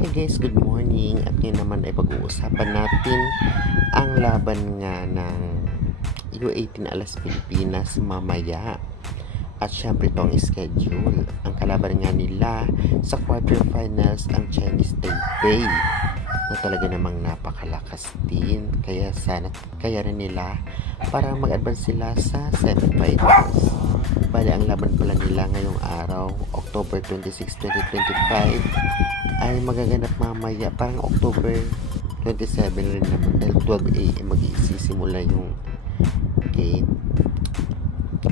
Okay guys, good morning. At ngayon naman ay pag-uusapan natin ang laban nga ng U18 Alas Pilipinas mamaya. At syempre itong schedule. Ang kalaban nga nila sa quarterfinals ang Chinese Taipei na talaga namang napakalakas din. Kaya rin nila para mag-advance sila sa semifinals. Bali, ang laban pala nila ngayong araw, October 26, 2025, ay magaganap mamaya, parang October 27 rin naman, dahil 12 AM mag-isisimula yung game.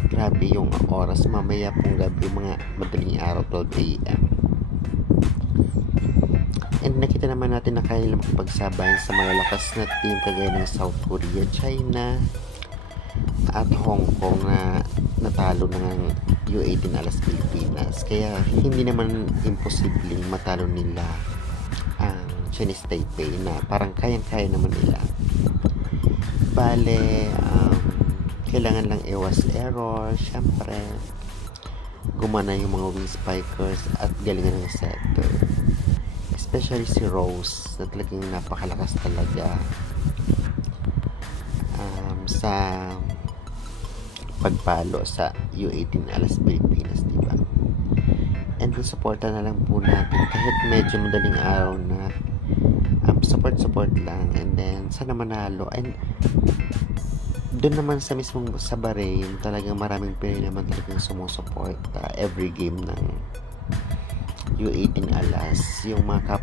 Grabe yung oras mamaya pong gabi, mga madaling araw, 12 AM. And nakita naman natin na kaya lang makipagsabayan sa mga lakas na team kagaya ng South Korea, China, at Hong Kong na natalo ng U18 Alas Pilipinas. Kaya hindi naman imposibleng matalo nila ang Chinese Taipei na parang kayang-kaya naman nila. Bale, kailangan lang iwas error, syempre gumana yung mga wing spikers at galingan ng setter, especially si Rose na talagang napakalakas talaga sa pagpalo sa U18 Alas Pilipinas, diba? And kung supportan na lang po natin kahit medyo madaling araw na, support lang, and then sana manalo. And doon naman sa mismong sa Bahrain, talagang maraming Pinoy naman talagang sumusuporta every game ng U18 Alas, yung mga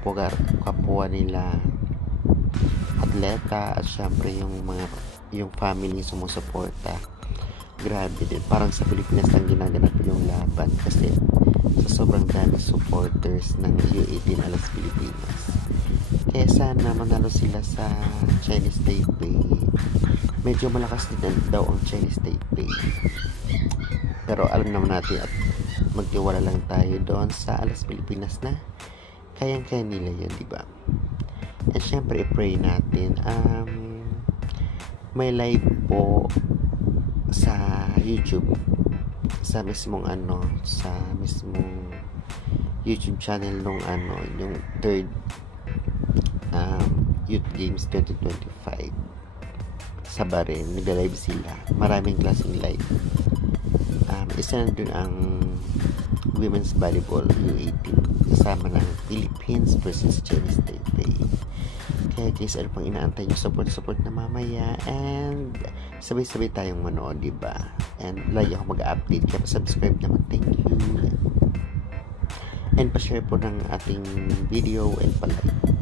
kapwa nila atleta, at syempre yung family sumusuporta. Grabe din, parang sa Pilipinas lang ginaganap yung laban kasi sa sobrang dami supporters ng U18 Alas Pilipinas. Kaya sana manalo sila sa Chinese Taipei. Medyo malakas din daw ang Chinese Taipei, pero alam naman natin at magtiwala lang tayo doon sa Alas Pilipinas na kayang-kaya nila yan, diba? At syempre i-pray natin. May live po sa YouTube, sa mismong YouTube channel nung yung third Youth Games 2025 sa Bahrain. Nag-live sila, maraming klaseng live. Isa na dun ang women's volleyball U18 kasama ng Philippines versus Chinese Taipei. Kaya guys, ano pang inaantay nyo? Support na mamaya, and sabay-sabay tayong manood, diba? And lagi ako mag-update, kaya subscribe naman. Thank you. And pa-share po ng ating video and pa-like.